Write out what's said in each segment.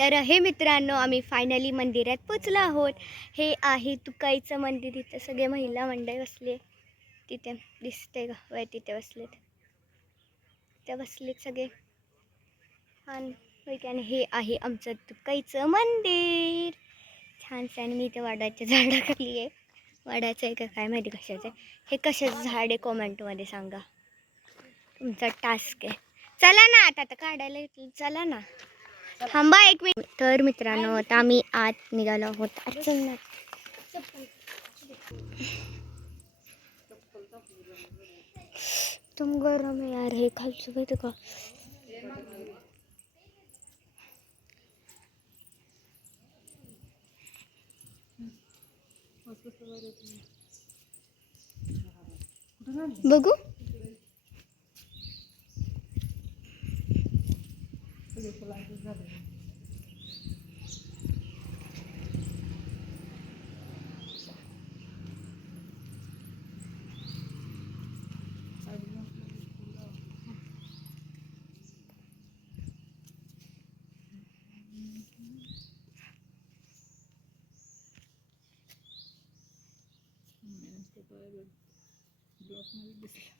तर हे मित्रांनो आम्ही फायनली मंदिरात पोचलो आहोत. हे आहे तुकाईचं मंदिर. इथं सगळे महिला मंडळी बसले. तिथे दिसते ग वय तिथे बसलेत. तिथे बसलेत सगळे. आणि होय हे आहे आमचं तुकाईचं मंदिर. छानसं आणि मी इथे वाडाच्या झाडाखाली आहे. वाडाचं आहे का काय माहिती कशाचं आहे. हे कशाचं झाड आहे कॉमेंटमध्ये सांगा. तुमचा टास्क आहे. चला ना आता आता काढायला येतील. चला ना. थांबा एक मिनिट. तर मित्रांनो, आता आम्ही आत निघालो आहोत. अचानक तुम गरम आहे यार, हे खालचं माहिती का? बघू. Tirei pro lado dos alunos. Biraz mı bir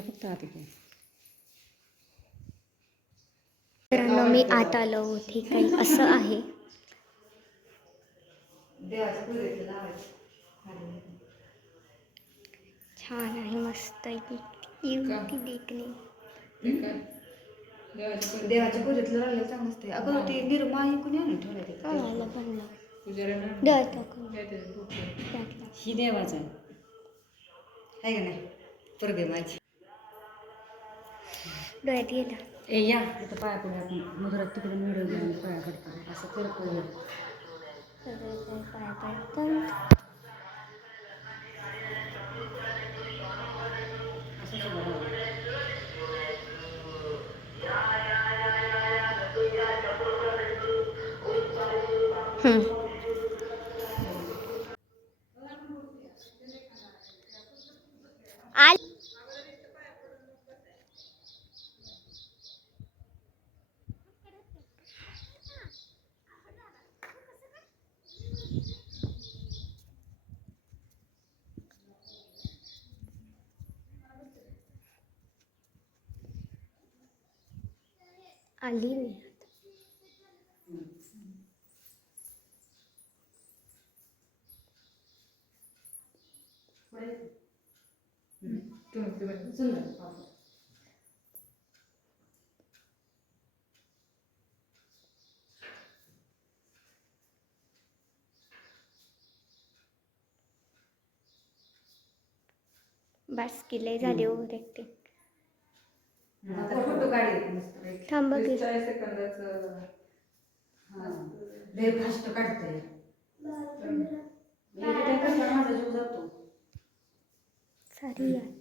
फक्त आत मित्रांनो, मी आत आलो ठीक आहे? असं आहे. छान आहे, मस्त आहे. देखणे. देवाच्या पूजेतलं लागलं चांगलं असते अगं ते निर्मा कोणी आणून ठेवलं ते? त्यातला. ही देवाचं आहे. का नाही? पोरगे माझी. डोळ्यात गेला. ए या. इथं पाया पडू आपण मधुरात तिकडे मिळवून घेऊन पाया पडतो असं करतो पाय पडतात. आली मी. बस किल्ले झाले ओव्हर ऍक्टिंग फोटो काढले मस्त थांबा की लय फास्ट काढतोय. माझा जीव जातो? सारी आहे.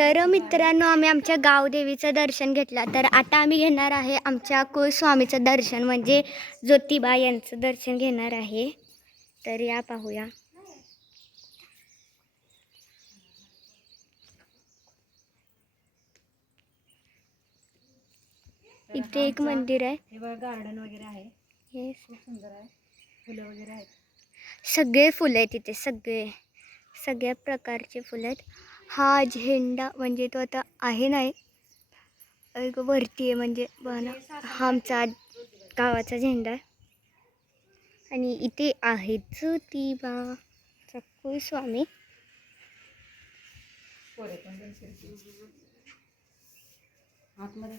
तर मित्रांनो आम्ही आमच्या गावदेवीचं दर्शन घेतलं. तर आता आम्ही घेणार आहे आमच्या कुलस्वामीचं दर्शन म्हणजे ज्योतिबा यांचं दर्शन घेणार आहे. तर या पाहूया. इथे एक मंदिर आहे. गार्डन वगैरे आहे. हे सुंदर आहे. फुलं वगैरे आहेत. सगळे फुलं आहेत इथे सगळे. सगळ्या प्रकारचे फुलं आहेत. हा झेंडा म्हणजे तो आता आहे नाही. एक वरती आहे म्हणजे बघा हा आमचा गावाचा झेंडा आहे. आणि इथे आहे ज्योतिबा चक्कू स्वामी. आतमध्ये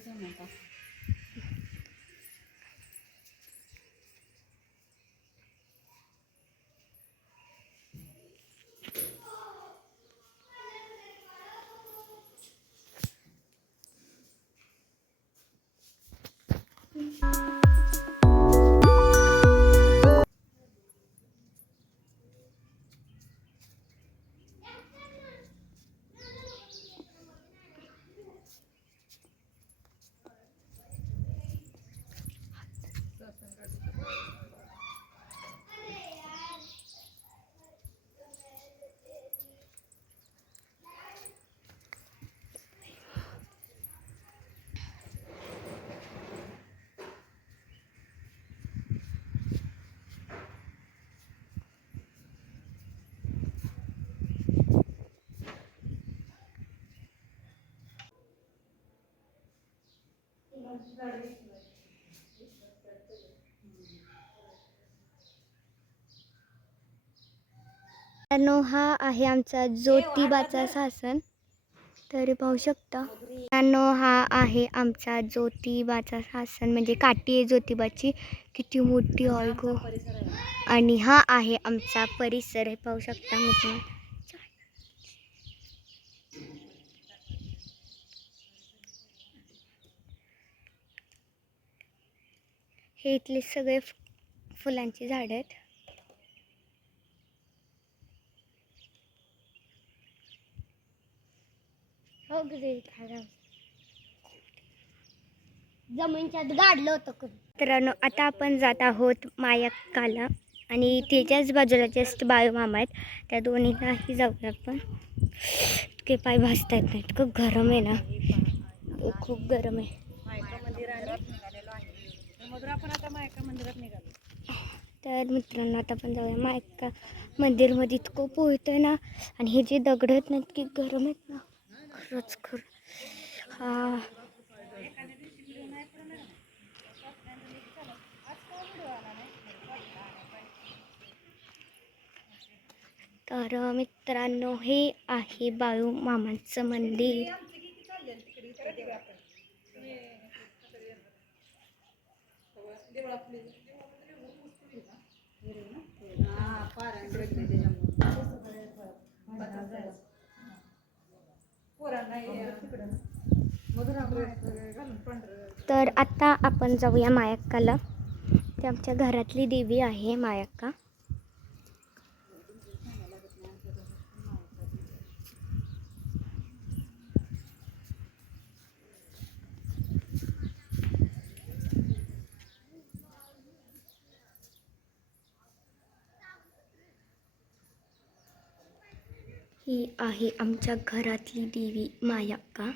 हा आहे आमचा ज्योतिबाचा सासन. तरी पाहू शकता. मित्रांनो हा आहे आमचा ज्योतिबाचा शासन म्हणजे काठी आहे ज्योतिबाची. किती मोठी आहे गो. आणि हा आहे आमचा परिसर. हे पाहू शकता मित्रांनो. हे इथले सगळे फुलांची झाडं आहेत. हो जमीनच्यात गाडलं होतं मित्रांनो आता आपण जात आहोत मायक्काला आणि त्याच्याच बाजूला जस्ट बायोमामा आहेत त्या दोन्हीलाही जाऊया आपण इतके पाय भाजता येत नाहीत खूप गरम आहे ना. खूप गरम आहे. तर मधुर आपण आता मायका मंदिरात निघालो. तर मित्रांनो आता आपण जाऊया मायक्का मंदिरमध्ये. इतकं पोहतोय ना आणि हे जे दगड आहेत ना इतकी गरम आहेत ना. खरंच खरं. हा. तर मित्रांनो हे आहे बाळू मामांचं मंदिर तर आता आपण जाऊया मायक्काला. ते आमच्या घरातली देवी आहे मायक्का. ही आहे आमच्या घरातली देवी माया का?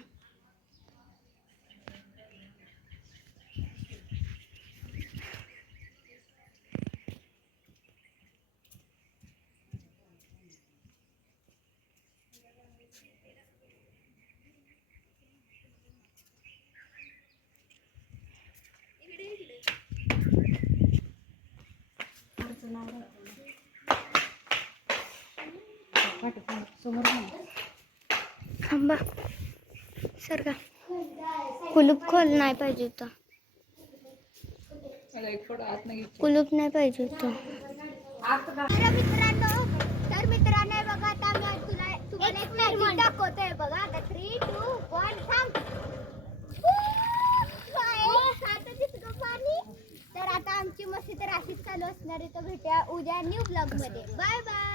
थांबा. सर का कुलूप खोल नाही पाहिजे होतं. कुलूप नाही पाहिजे होतं. तर मित्रांनो तर मित्रांनो बघा आता मी तुला तुम्हाला एक मॅजिक दाखवतोय. बघा आता थ्री टू वन थांब. पाणी. तर आता आमची मस्ती तर अशीच चालू असणार आहे. तर भेटूया उद्या न्यू ब्लॉगमध्ये. Bye bye